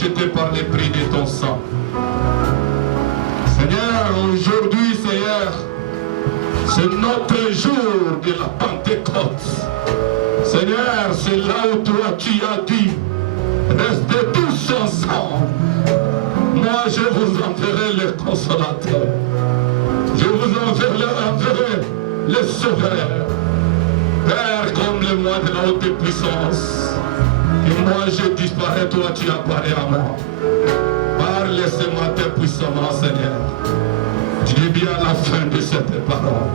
rachetés par le prix de ton sang. Seigneur, aujourd'hui, Seigneur, c'est notre jour de la Pentecôte. Seigneur, c'est là où toi tu as dit, restez tous ensemble. Moi, je vous enverrai le consolateur. Je vous enverrai le sauveur. Père, comme le mois de la haute puissance. Et moi, je disparais, toi, tu apparais à moi. Parle ce matin puissamment, Seigneur. Tu dis bien la fin de cette parole.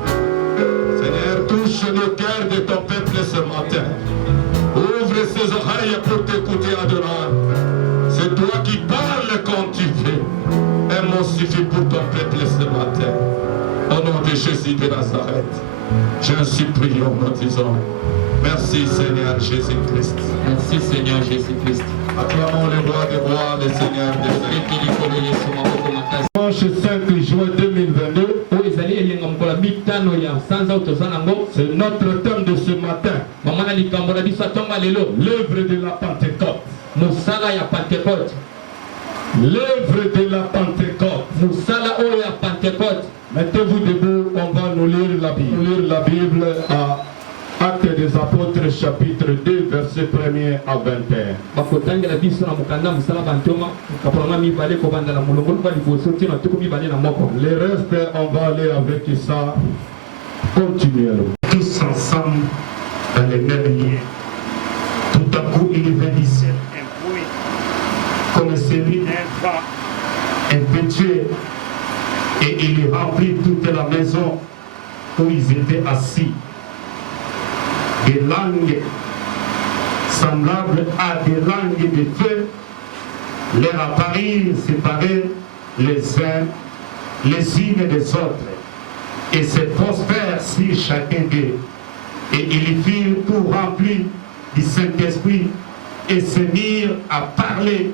Seigneur, touche le cœur de ton peuple ce matin. Ouvre ses oreilles pour t'écouter, Adonai. C'est toi qui parles quand tu veux. Un mot suffit pour ton peuple ce matin. Au nom de Jésus de Nazareth, j'en supplie en nous disant, merci Seigneur Jésus-Christ. Merci Seigneur Jésus-Christ. Acclamons le roi des rois, le Seigneur des seigneurs. Dimanche 5 juin 2022, c'est notre thème de ce matin. L'œuvre de la Pentecôte. L'œuvre de la Pentecôte. Mettez-vous debout, on va nous lire la Bible. Nous lire la Bible à Actes des Apôtres, chapitre 2, verset 1er à 21. Les restes, on va aller avec ça. Continuons. Tous ensemble dans les mêmes liens. Tout à coup, il vint ici un bruit, comme celui d'un vent impétueux, et il remplit toute la maison où ils étaient assis. Des langues semblables à des langues de feu leur apparurent séparées les uns les unes des autres, et se prospèrent sur chacun d'eux. Et ils firent tout remplis du Saint-Esprit et se mirent à parler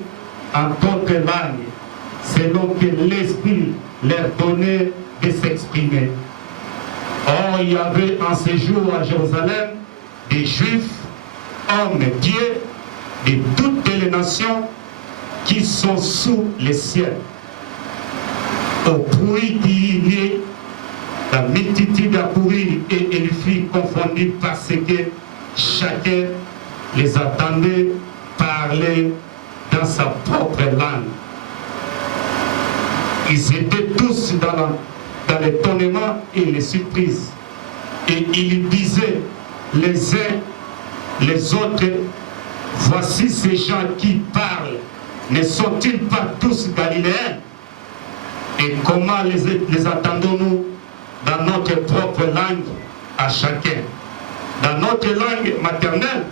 en d'autres langues, selon que l'Esprit leur donnait de s'exprimer. Or, il y avait en ce jour à Jérusalem des Juifs, hommes Dieu, de toutes les nations qui sont sous les cieux. Au bruit qui y est, la multitude accourut et elle fut confondue parce que chacun les attendait parler dans sa propre langue. Ils étaient tous dans l'étonnement et les surprises. Et ils disaient les uns les autres, voici ces gens qui parlent, ne sont-ils pas tous galiléens? Et comment les attendons-nous dans notre propre langue à chacun? Dans notre langue maternelle,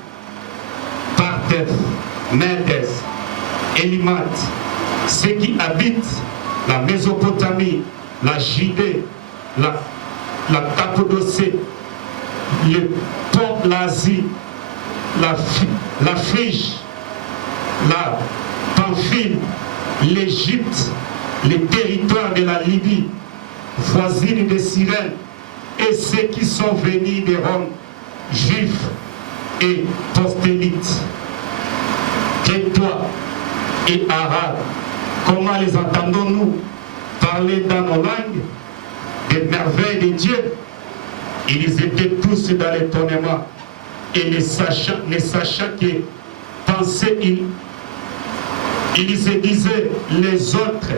Parthes, Médès, Élimat, ceux qui habitent la Mésopotamie, la Judée, la Cappadocie, le pont, l'Asie, la Phrygie, la Pamphylie, l'Égypte, les territoires de la Libye, voisine de Cyrène, et ceux qui sont venus de Rome, juifs et prosélytes. Crétois et arabes, comment les entendons-nous parler dans nos langues des merveilles de Dieu? Ils étaient tous dans l'étonnement et ne sachant que pensaient ils se disaient les autres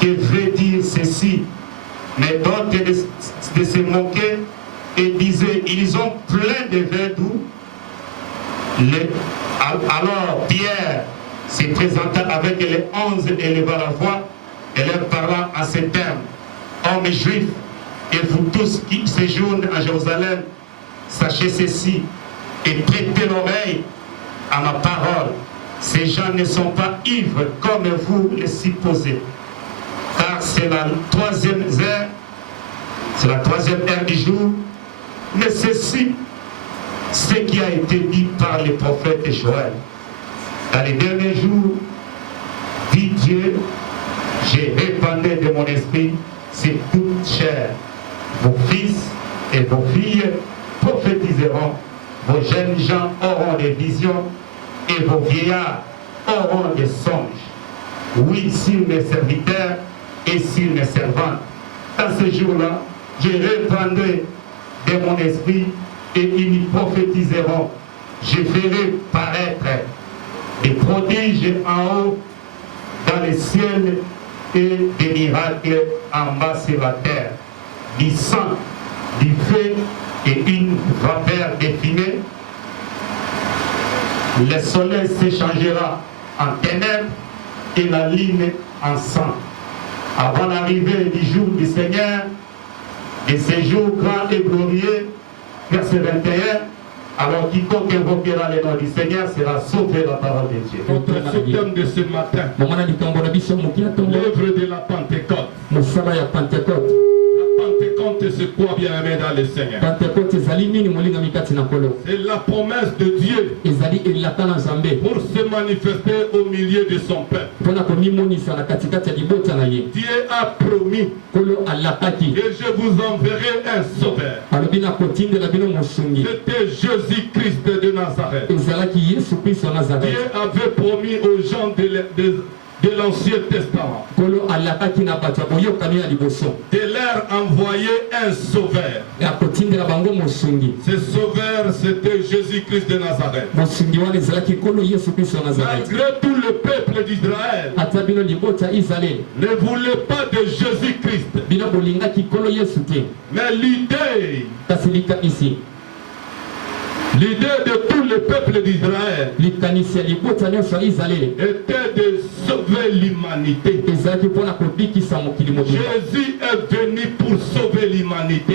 que veut dire ceci, mais d'autres de se moquaient et disaient ils ont plein de verres doux. Alors Pierre se présenta avec les 11 et éleva la voix et leur parla en ces termes: hommes juifs, et vous tous qui séjournez à Jérusalem, sachez ceci et prêtez l'oreille à ma parole. Ces gens ne sont pas ivres comme vous le supposez, car c'est la troisième heure du jour. Mais ceci, ce qui a été dit par le prophète Joël. Dans les derniers jours, dit Dieu, j'ai répandu de mon esprit sur toute chair. Vos fils et vos filles prophétiseront, vos jeunes gens auront des visions, et vos vieillards auront des songes. Oui, sur mes serviteurs et sur mes servantes. Dans ce jour-là, je répandrai de mon esprit et ils y prophétiseront. Je ferai paraître des prodiges en haut dans le ciel et des miracles en bas sur la terre. Du sang, du feu et une vapeur de fumée. Le soleil s'échangera en ténèbres et la lune en sang. Avant l'arrivée du jour du Seigneur, et ce jour grand et glorieux, verset 21, alors quiconque invoquera le nom du Seigneur sera sauvé la parole de Dieu. Notre septième de ce matin, l'œuvre de la Pentecôte. La Pentecôte, c'est quoi, bien aimé dans le Seigneur? C'est la promesse de Dieu pour se manifester au milieu de son peuple. Dieu a promis que je vous enverrai un sauveur. C'était Jésus-Christ de Nazareth. Dieu avait promis aux gens de l'Ancien Testament de leur envoyer un sauveur. Ce sauveur, c'était Jésus-Christ de Nazareth. Malgré tout le peuple d'Israël ne voulait pas de Jésus-Christ. Mais l'idée de tout le peuple d'Israël était de sauver l'humanité. Jésus est venu pour sauver l'humanité.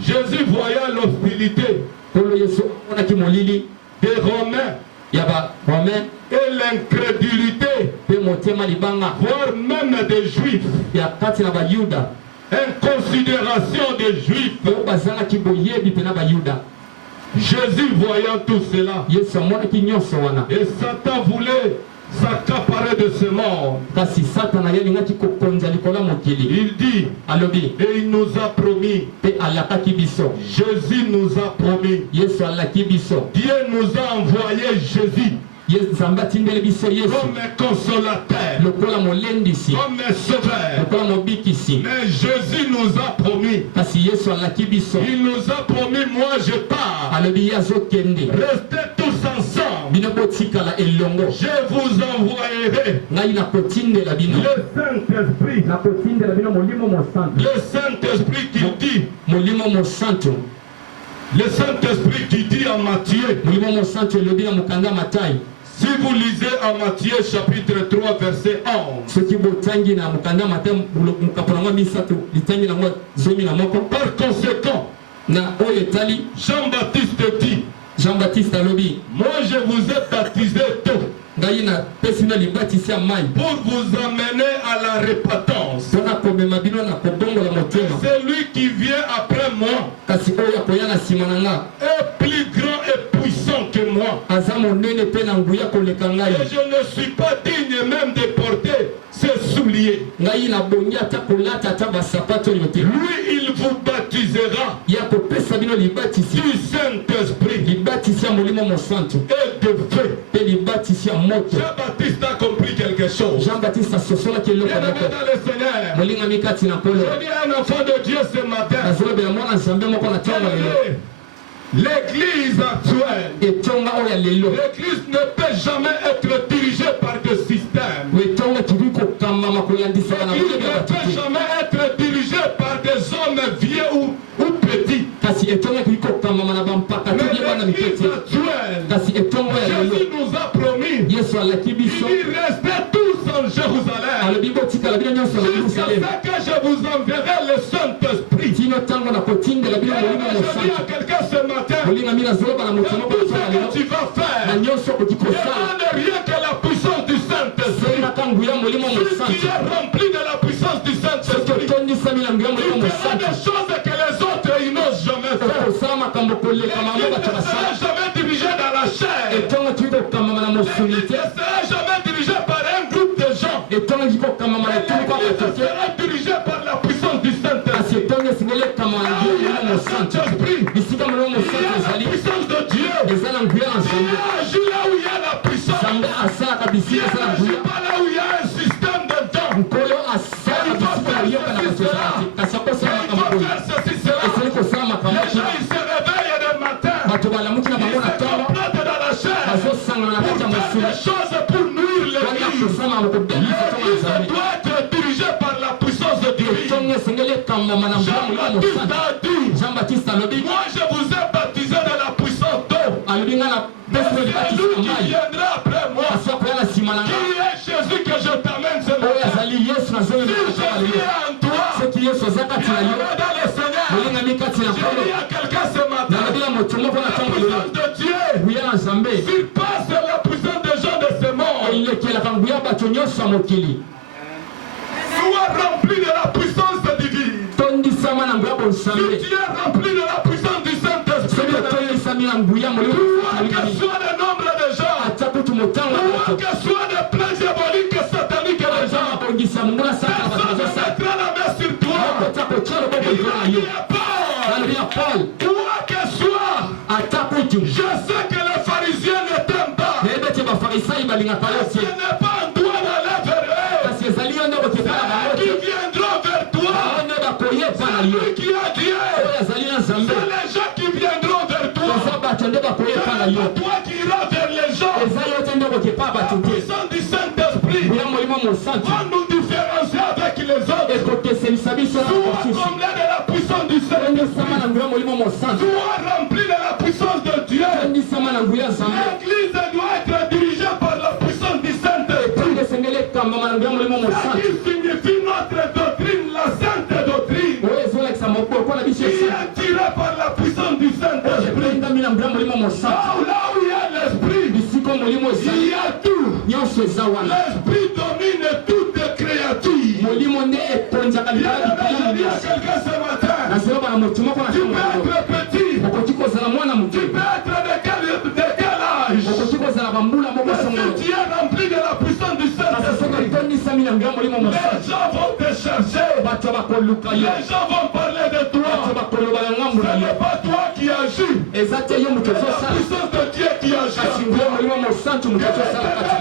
Jésus voyant l'hostilité des Romains et l'incrédulité, voire même des Juifs, en considération des Juifs. Jésus voyant tout cela, et Satan voulait s'accaparer de ce monde. Il dit, et il nous a promis, Jésus nous a promis, Dieu nous a envoyé Jésus comme un consolateur, comme un sauveur. Mais Jésus nous a promis, il nous a promis, moi je pars, restez tous ensemble, je vous envoyerai le Saint-Esprit qui dit, le Saint-Esprit qui dit à Matthieu, si vous lisez en Matthieu chapitre 3 verset 11, par conséquent, Jean-Baptiste dit, moi je vous ai baptisé tôt pour vous amener à la repentance. Celui qui vient après moi est plus grand et puissant que moi. Et je ne suis pas digne même de porter ses souliers. Lui, il vous baptisera du Saint-Esprit et de feu. Jean-Baptiste a compris quelque chose. Bien-aimé dans le Seigneur, je dis à un enfant de Dieu ce matin, l'église actuelle, l'église ne peut jamais être dirigée par des systèmes. L'église ne peut jamais être dirigée par des hommes vieux ou petits. Mais l'église actuelle, Jésus nous a promis, il dit restez tous en Jérusalem jusqu'à ce que je vous enverrai le Saint-Esprit. Je dis à quelqu'un ce matin, tout ce que tu vas faire, ne demande rien que la puissance du Saint-Esprit. Si tu es rempli de la puissance du Saint-Esprit, tu feras des choses que les autres ils n'osent jamais faire. L'église ne sera jamais dirigée dans la chair. L'église ne sera jamais dirigée par un groupe de gens. L'église sera dirigée par la puissance du Saint-Esprit. Saint-Esprit. Il y a la puissance de Dieu. Il agit là où il y a la puissance. Il n'agit pas là où il y a un système de temps. Il faut faire ceci, cela. Les gens, ils se réveillent le matin. Ils se complotent dans la chair pour faire des choses pour nuire l'Église. L'Église doit être dirigée par la puissance de Dieu. Jean-Baptiste a dit, moi je vous ai baptisé de la puissance d'eau. Mais c'est lui qui viendra après moi. Qui est Jésus que je t'amène ce matin? Si Jésus est en toi, il est dans le Seigneur. Je dis à quelqu'un ce matin, la puissance de Dieu surpasse la puissance des gens de ce monde. Sois rempli de la puissance divine. Si tu es rempli de la puissance du Saint-Esprit, que soit le nombre de gens, que soit le plan diabolique et satanique des gens, personne ne mettra la main sur toi. Il n'y a pas. Quoi que soit, je sais que les pharisiens ne t'aiment pas. Ce n'est pas en toi d'aller vers eux. Qui viendront vers toi. Celui qui a Dieu. C'est les gens qui viendront vers toi. C'est pas toi qui iras vers les gens. La puissance du Saint-Esprit va nous différencier avec les autres. Sois comblé de la puissance du Saint-Esprit. Sois rempli de la puissance de Dieu. L'Église doit être dirigée par la puissance du Saint-Esprit. Ça qui signifie notre doctrine, la sainte doctrine, qui est tirée par la puissance du Saint-Esprit. Là où il y a l'Esprit, il y a tout. L'Esprit domine toutes les créatures. Je dis à quelqu'un ce matin, tu peux être petit, tu peux être de quel âge, mais si tu es rempli de la puissance du Saint-Esprit, les gens vont te chercher, les gens vont parler de toi. Ce n'est pas toi qui agis, c'est la puissance de Dieu qui agit.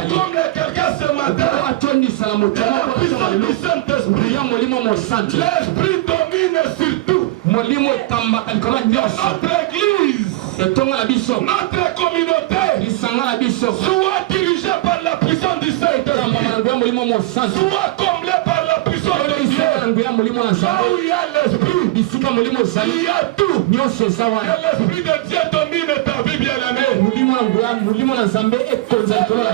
Comme quelqu'un ce matin, la puissance du Saint-Esprit, l'Esprit domine sur tout. Notre église, notre communauté soit dirigée par la puissance du Saint-Esprit, soit comblée par la puissance de Dieu. Là où il y a l'Esprit, il y a tout. Et l'Esprit de Dieu domine ta vie, bien-aimée.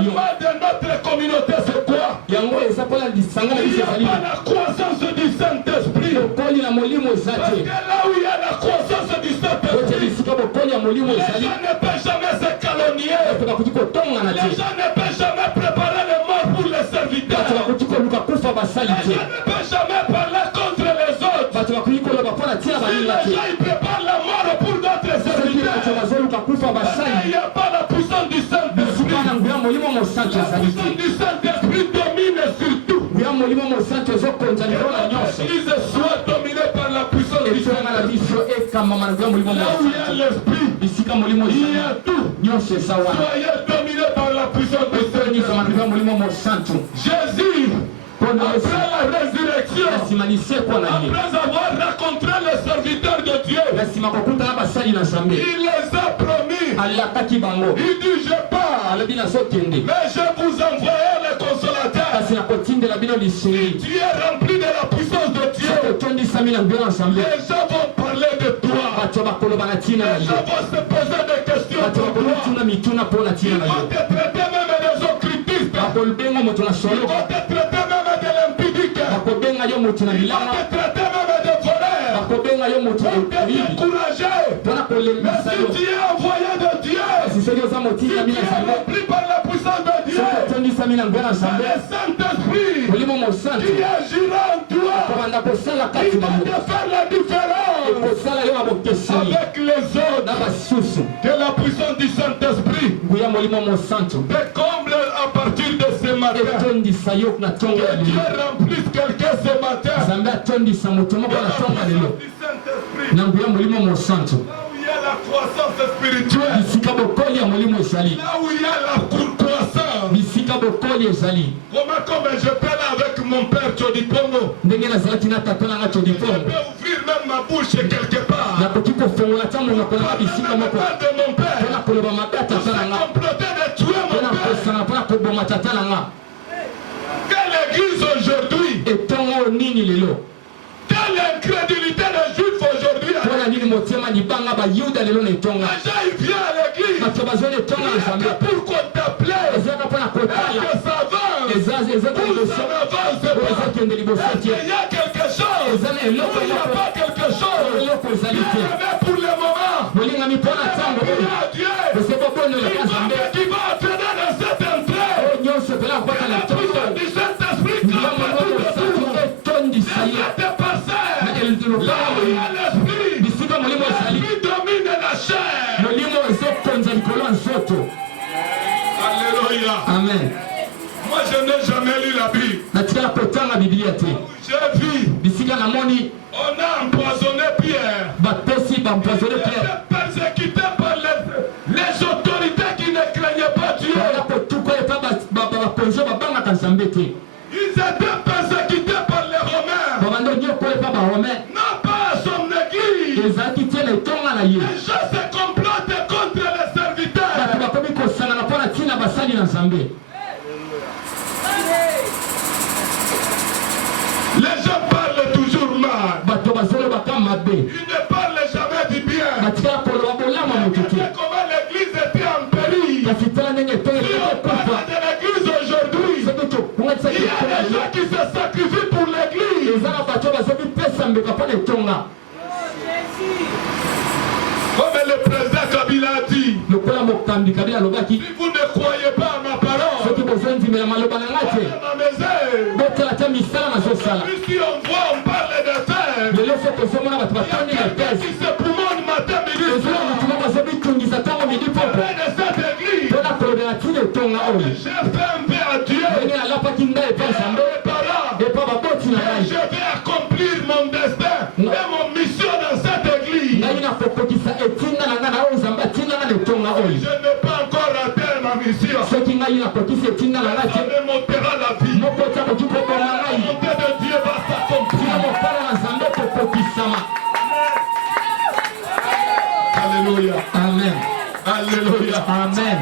Le mal de notre communauté, c'est quoi? Il n'y a pas la croissance du Saint-Esprit. Parce que là où il y a la croissance du Saint-Esprit, les gens ne peuvent jamais se calomnier. Les gens ne peuvent jamais préparer le mort pour les serviteurs. Les gens ne peuvent jamais parler contre les autres. Si les gens ils préparent la mort pour d'autres serviteurs, il n'y a pas la puissance du Saint-Esprit. La puissance du Saint-Esprit domine sur tout. L'Église soit dominée par la puissance du Saint-Esprit. Là où il y a l'Esprit, il y a tout. Soyez dominés par la puissance du Saint-Esprit. Jésus, après la résurrection, après avoir rencontré les serviteurs de Dieu, il les a promis. Il dit, je pars, mais je vous envoie le consolateur. Si tu es rempli de la puissance de Dieu, les gens vont parler de toi. Les gens vont se poser des questions pour toi. Ils vont te traiter même des occultistes. Ils vont te traiter même de l'impudique. Ils vont te traiter même de voleurs. Pour te décourager. Mais si tu es envoyé de Dieu, si tu es rempli par la puissance de Dieu, le Saint-Esprit qui agira en toi, il va te faire la différence avec les autres. Que la puissance du Saint-Esprit te comble à partir de ce matin. Que Dieu remplisse quelqu'un ce matin. La puissance du Saint-Esprit na nguya molimo mosantu Là où il y a la croissance spirituelle. bisika bokoli ya molimo ezali Là où il y a la croissance. bisika bokoli ezali Comment comme je parle avec mon père Chodipongo. ndenge nazalaki na tata nanga Je Chodipongo peux ouvrir même ma bouche quelque part. nakoki kofongola ta monoko nanga bisika moko Parle de mon père. mpona koloba mabe ya tata J'ai nanga comploté de tuer mon mpona père. kosanga mpona koboma tata nanga Quelle église aujourd'hui? etongo nini lelo Quelle incrédulité des juifs aujourd'hui? mpona nini motema libanga bayuda lelo na etonga Les gens ils viennent à l'église. bato bazali etonga na nzambe Pour contempler. ezaka mpona kotala Que ça avance. ezaka Où liboso ça n'avance oyo pas. ezakende liboso Est-ce te qu'il y a quelque chose? eza na Ou eloko il n'y a moko pas quelque chose? eloko ezali te Mais pour le moment, molingami mpona ntango priez oyo à Dieu. ese bobonelaka nzambe Qui va entraîner dans cette entrée. oyo nyonso epela kobata na La puissance ntongo du Saint-Esprit libango campe moko tout osaki autour. etondisa ye Cette passage. na elokanga Là où il y a l'esprit. bisika molimo ezali L'esprit domine la chair. molimo ezokonza likolo ya nzoto Alléluia. amen Moi, je n'ai jamais lu la Bible. natikala kotanga biblia te J'ai vu, bisika namoni on a empoisonné Pierre. bapesi bampoisonne Il pierre était persécuté par les autorités qui ne craignaient pas Dieu. baya kotuka epa bakonzo babangaka nzambe te Ils étaient persécutés par les Romains. babanda onyokola epa barome Non pas à son église. ezalaki te na etonga na ye Les gens se complotent contre les bato serviteurs. bakomi kosangana mpo na ntina basali na nzambe Les gens parlent toujours mal. bato bazolobaka mabe Ils ne parlent jamais du bien. batikala koloba bolama moto te Regardez comment l'église était en péril. kasi tala ndenge etonga Si on ekokufa parle de l'église aujourd'hui, soki tokungatisaki il y a des gens qui se sacrifient pour l'église. eza na bato bazobipesa mbeka mpo na etonga Comme le président Kabila a dit, lokola mokambi kabila alobaki si vous ne croyez pas à ma parole, soki bozondimela maloba na nga te à ma maison, botala te misala nazosala puis si on voit, on parle de terre, lelo so tozomona bato il y a batondi na quelqu'un tese qui se promène matin, midi, ezala soir, motu moko azobitungisa ntango midi popo auprès de cette église. mpona kolobela ntina etonga oyo J'ai fait un peu à Dieu, ndenge nalapaki ngai epa nzambe mes parents, epa baboti na et ngai je vais accomplir mon destin et mon mission dans cette église. ngai nakokokisa etinda na ngai na oyo nzambe atindanga na etonga oyo Je n'ai pas encore raté ma mission. soki ngai nakokisi etinda na ngai Ça te me montera la vie. moko ti akoki koboma La ngai volonté de Dieu va tina s'accomplir. mosala na nzambe kokokisama Alléluia. amen Alléluia. amen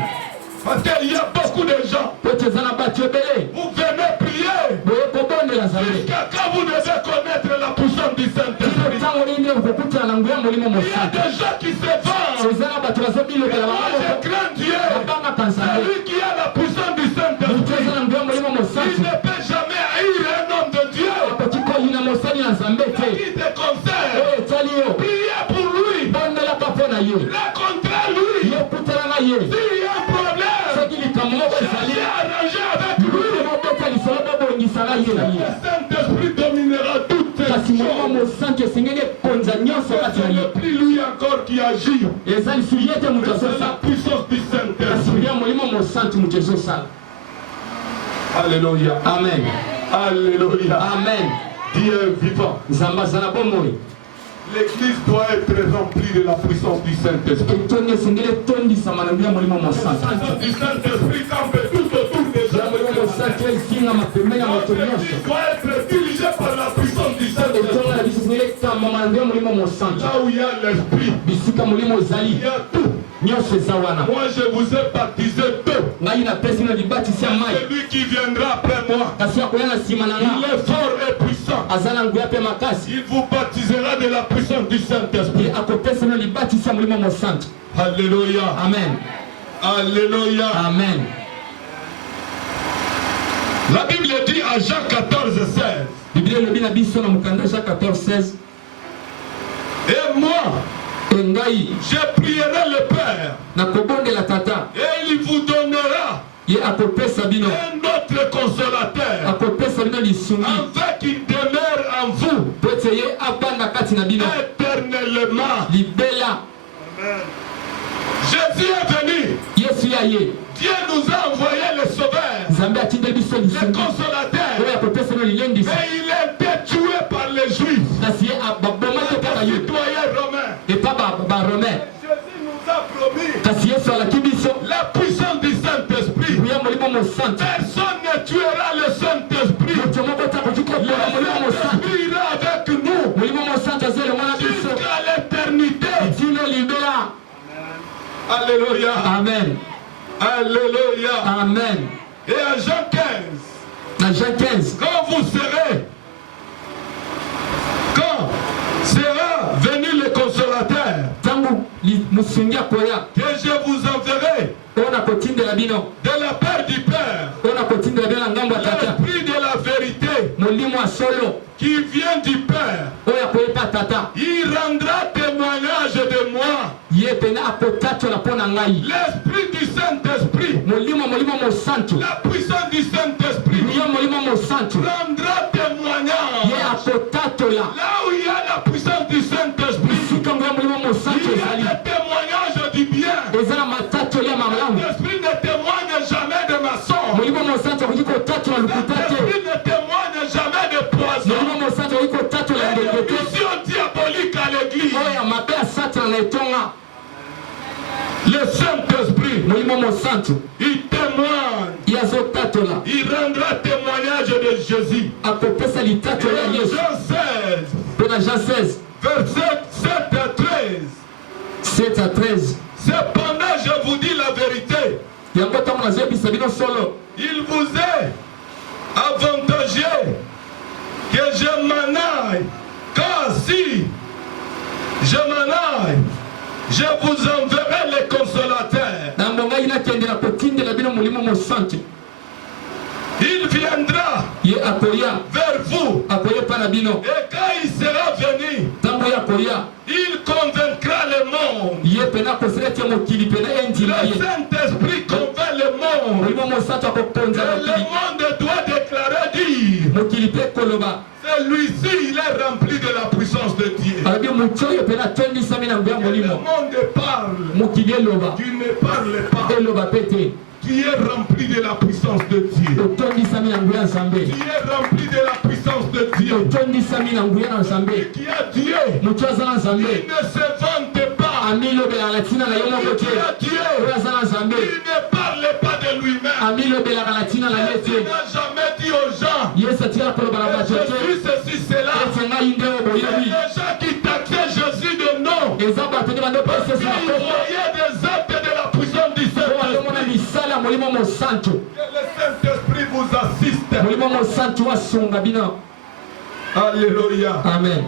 Parce qu'il y a beaucoup de gens. po ti eza na bato ebele Vous venez prier. boye kobondela nzambe Jusqu'à quand vous devez connaître la puissance du tina Saint-Esprit. ntango nini okokutana na nguya molimo Il y a mosantu des gens qui se vendent. eza na bato bazobilokela Moi, je bango crains Dieu. babangaka nzambe Celui qui a la puissance du moto Saint-Esprit. eza na nguya molimo Il mosantu ne peut jamais haïr un homme de Dieu akoki kolina mosali na nzambe te qui te conseille. oyo etali yo Priez pour lui. bondelaka mpo na ye Rencontrez lui. yokutana na ye S'il y a un problème, soki likambo moko ezali cherchez à arranger avec lui. mobeta lisolo bobongisaka ye Le Saint-Esprit dominera toutes kasi ces molimo choses. mosantu esengeli ekonza nyonso kati na Ce ye n'est plus lui encore qui agit. eza lisusu ye te moto C'est la azosala puissance du kasi Saint-Esprit. ya molimo mosantu moto ezosala Alléluia. amen Alléluia. amen Dieu est vivant. nzambe aza na bomoi L'église doit être remplie de la puissance du Saint-Esprit. etongi esengeli etondisama na nguya molimo La mosantu puissance du Saint-Esprit campe tout autour des ya molimo gens. mosantu ezingama pembeni ya moto Notre nyonso église doit être dirigée par la puissance du Saint-Esprit. etonga na biso esengeli ekambama na nguya molimo mosantu Là où il y a l'Esprit, bisika molimo il ozali y a tout. nyonso eza wana Moi, je vous ai baptisé d'eau. ngai napesi bino libatisi ya mai Celui qui viendra après moi, kasi akoya na nsima na il nga est fort et puissant. aza na nguya mpe makasi Il vous baptisera de la puissance du Saint-Esprit. ye akopesa bino libatisi ya molimo mosantu Alléluia. amen Alléluia. amen La Bible dit à Jean 14:16. biblia elobi na biso na mokanda jean 14:16 Et moi, engai je prierai le Père, nakobondela tata et il vous donnera ye akopesa bino un autre consolateur, akopesa bino lisungi afin qu'il demeure en vous po ete ye abanda kati na bino éternellement. libela Jésus est venu. yesu ya ye Dieu nous a envoyé le Sauveur, nzambe atindeli biso le lisungi oyo consolateur. akopesa bino lilendisi Mais il a été tué par les Juifs. kasi ye babomaki mpe citoyens romains. Et pas Romain. Jésus nous a promis Kasi Yesu alakibiso. la puissance du Saint-Esprit. Personne ne tuera le Saint-Esprit. Le Saint-Esprit ira avec nous jusqu'à l'éternité. Alléluia. Amen. Alléluia. Amen. Et à Jean 15, Dans Jean 15, quand sera venu le consolateur, que je vous enverrai de la part du Père, l'Esprit de la vérité qui vient du Père, il rendra témoignage de moi. L'Esprit du Saint-Esprit, la puissance du Saint-Esprit rendra témoignage. Là où il y a la puissance du Saint-Esprit, il y a des témoignages du bien. L'Esprit ne témoigne jamais de maçon. L'Esprit ne témoigne jamais de poison. Mission diabolique à l'église. Le Saint-Esprit, il témoigne. Il rendra témoignage de Jésus. Jean 16, verset 7 à 13. 7 à 13. Cependant, je vous dis la vérité. Il vous est avantageux que je m'en aille. Car si je m'en aille, je vous enverrai les consolateurs. Il viendra vers vous. Et quand il sera venu, il convaincra le monde. Le Saint-Esprit convainc le monde. Et le monde doit déclarer, dire: celui-ci, il est rempli de la puissance de Dieu. Et le monde parle. Tu ne parles pas. Tu es rempli de la puissance de Dieu. Tu es rempli de la puissance de Dieu. Qui a Dieu. Il ne se vante pas. Qui a Dieu. Il ne parle pas de lui-même. Il n'a jamais dit aux gens: je suis ceci, cela. Et les gens qui taxaient Jésus de nom, ils voyaient des actes de la puissance du Saint-Esprit. Que le Saint-Esprit vous assiste. Alléluia. Amen.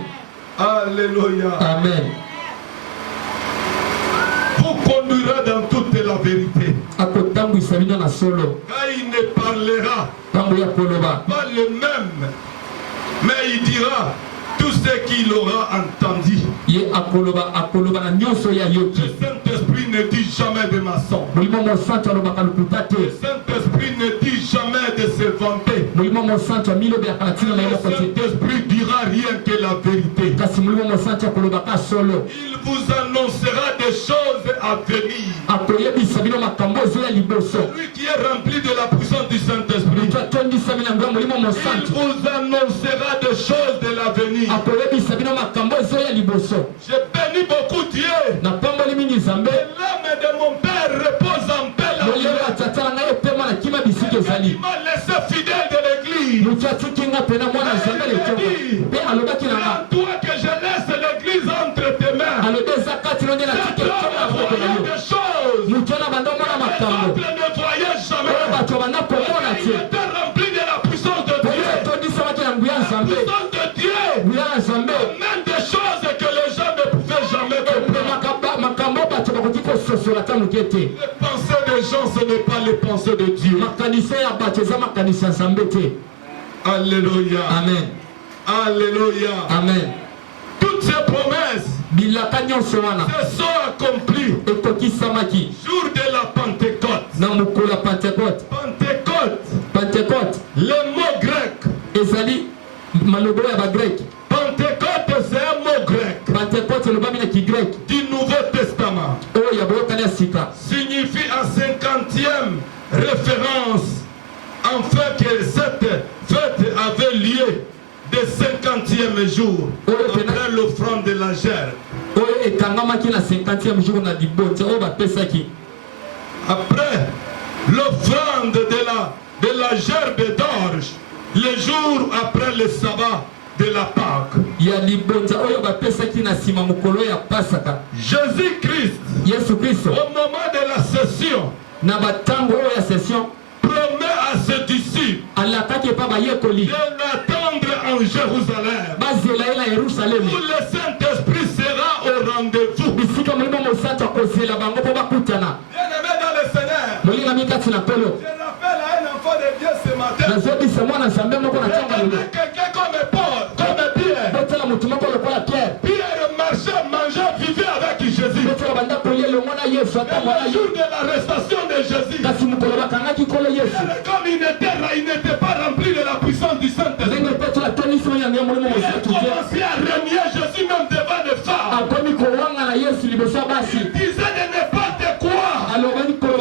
Alléluia. Amen. Vous conduira dans toute la vérité. Car il ne parlera pas le même, mais il dira tout ce qu'il aura entendu. Le Saint-Esprit ne dit jamais de maçon. Le Saint-Esprit ne dit jamais de se vanter. Le Saint-Esprit dira rien que la vérité. Il vous annoncera des choses à venir. Celui qui est rempli de la puissance du Saint-Esprit, il vous annoncera des choses de l'avenir. J'ai béni beaucoup Dieu. Et l'âme de mon Père repose en paix là. Il m'a laissé fidèle de l'église. C'est à toi que je laisse l'église entre tes mains. Cet homme a voyé des choses. Les apôtres ne voyaient jamais. Il était rempli de la puissance de Dieu. La puissance de Dieu amène des choses que les gens ne pouvaient jamais comprendre. Les pensées des gens, ce n'est pas les pensées de Dieu. Alléluia. Amen. Alléluia. Amen. Toutes ces promesses se sont accomplies jour de la Pentecôte. Pentecôte, le mot grec. Pentecôte, c'est un mot grec du Nouveau Testament. Signifie en 50e référence, enfin que cette fête avait lieu de des 50e jours, après l'offrande de la gerbe. Après l'offrande de la gerbe d'orge, le jour après le sabbat de la Pâque. Jésus-Christ, au moment de la session, promet à ses disciples de l'attendre en Jérusalem, où le Saint-Esprit sera au rendez-vous. Bien-aimé dans le Seigneur, je rappelle à un enfant de Dieu ce matin, quelqu'un comme Paul, comme Pierre. Pierre marchait, mangeait, vivait avec Jésus. Mais le jour de l'arrestation de Jésus, comme il n'était pas rempli de la puissance du Saint-Esprit, il a commencé à renier Jésus même devant les femmes. Il disait de n'importe quoi.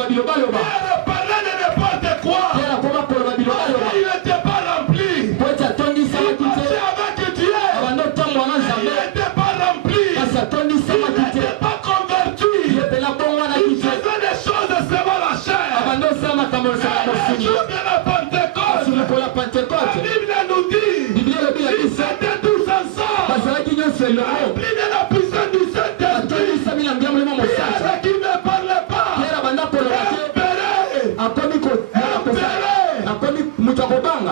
Pierre parlait de n'importe quoi. Il n'était pas rempli. Il marchait avec Dieu. Il n'était pas rempli. Il n'était pas converti. Il faisait des choses selon la chair. Le jour de la Pentecôte, la Bible nous dit qu'ils étaient tous ensemble, remplis de la puissance du Saint-Esprit. Pierre qui ne parlait pas,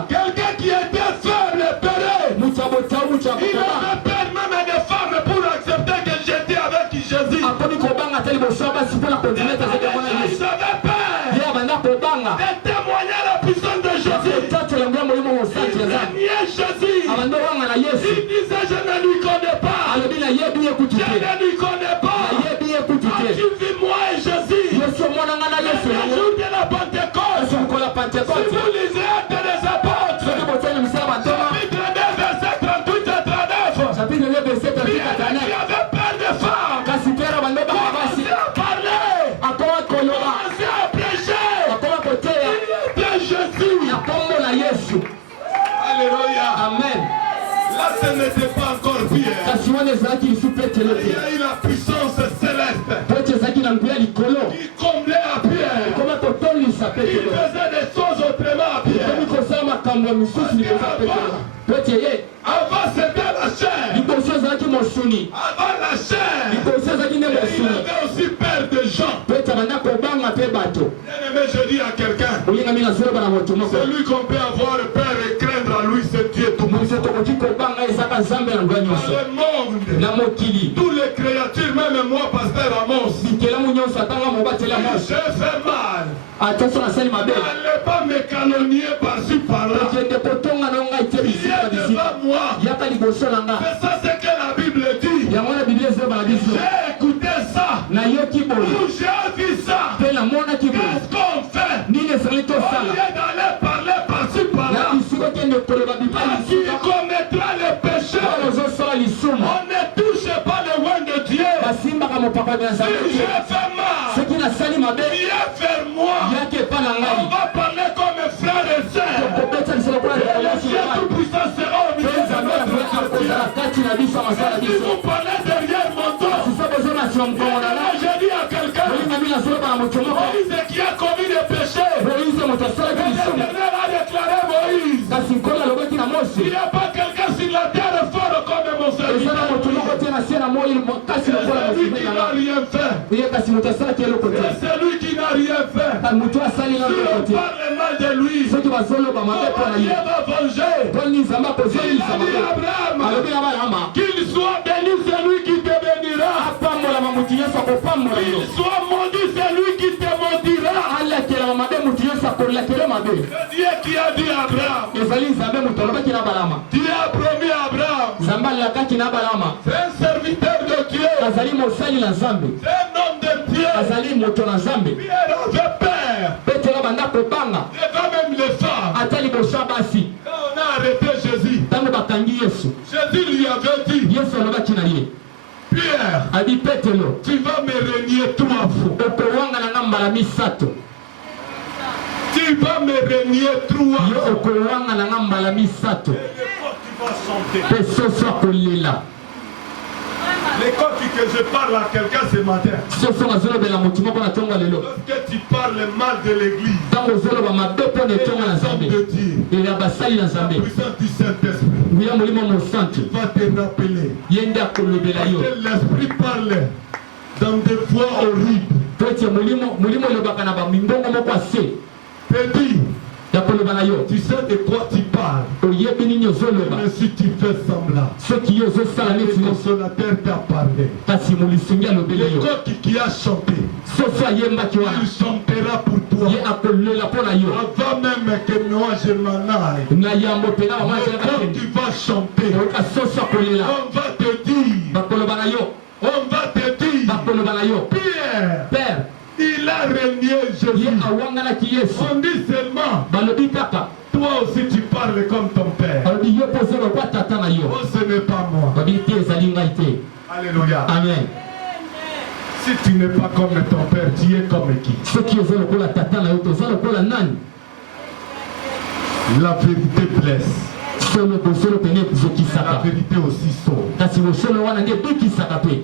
quelqu'un qui était ferme, il avait peur même des femmes pour accepter que j'étais avec Jésus. Il avait peur de témoigner la puissance de Jésus. Il niait Jésus. Il disait je ne lui connais pas. Je ne lui connais pas. As-tu vu moi et Jésus? Le jour de la Pentecôte, si vous lisez Actes des Apôtres, chapitre 2, verset 38 et 39, Pierre qui avait peur des femmes, commençait à parler, commençait à prêcher. Il était Jésus. Alléluia. Amen. Là, ce n'était pas encore Pierre. Il y a eu la puissance céleste qui comblait à Pierre. Il faisait des choses autrement à Pierre. Avant c'était la chair. Avant la chair, il avait aussi peur de gens. Bien-aimé, je dis à quelqu'un, celui qu'on peut avoir peur et craindre à lui, c'est Dieu tout monde. Dans le monde, toutes les créatures, même moi, pasteur Amos, j'ai fait mal. N'allez pas me calomnier par-ci par-là. Viens devant moi. Mais ça, c'est que la Bible dit. J'ai écouté ça. J'ai vu ça. Qu'est-ce qu'on fait? Au lieu d'aller parler par-ci par-là, qui commettra le péché, on ne touche pas le roi de Dieu. Si j'ai fait mal, viens vers moi. On va parler comme frères et sœurs. Le Dieu tout-puissant sera au milieu de notre quartier. Si vous parlez derrière mon dos, je dis à quelqu'un, Moïse qui a commis le péché, l'Éternel a déclaré Moïse. Il n'y a pas quelqu'un sur la terre fort comme mon serviteur. C'est lui qui n'a rien fait. C'est lui qui n'a rien fait. Si on parle mal de lui, Dieu va venger. Il a dit à Abraham qu'il soit béni celui qui te bénira. Qu'il soit maudit celui qui te maudira. Dieu qui a dit à Abraham, Dieu a promis à Abraham, c'est un serviteur de Dieu, c'est un homme de Dieu. Pierre avait peur devant même les femmes. Quand on a arrêté Jésus, Jésus lui avait dit, Pierre, tu vas me renier 3 fois. Tu vas me renier 3 fois. mpe soso akolela. Les coques que je parle à quelqu'un ce matin. Soso azolobela motu moko na ntongo ya lelo. Lorsque tu parles mal de l'église, ntango ozoloba mabe mpo na ntongo na nzambe eya basali na la nzambe puissance du Saint-Esprit nguya molimo mosantu va te rappeler ye nde akolobela yo. que l'Esprit parle dans des voix horribles. po ete molimo elobaka na bamimbongo moko ase Te dis, ya koloba na yo. tu sais de quoi tu parles. oyebi nini ozoloba Mais si tu fais semblant, soki yo ozosala le neti consolateur t'a parlé. kasi molisungi alobeli Le yo. coq qui a chanté, soso ayembaki wana il chantera pour toi. ye akolela mpo na yo. Avant même que moi je m'en aille, na yambo mpena le coq qui va chanter, oyoka soso akolela on va te dire, bakoloba na yo. on va te dire, bakoloba na yo Pierre, père il a renié ye Jésus. awanganaki yesu. On dit seulement, balobi kaka toi aussi tu parles comme ton père. balobi yo mpo ozoloba tata na yo. Oh, ce n'est pas moi. babi te ezali ngai te. Alléluia. amen. Si tu n'es pas comme ton père, tu es comme qui? soki oza lokola tata na yo toza lokola nani? La vérité blesse. solo bosolo pene La ezokisaka vérité aussi sauve. kasi bosolo wana nde ebikisaka mpe.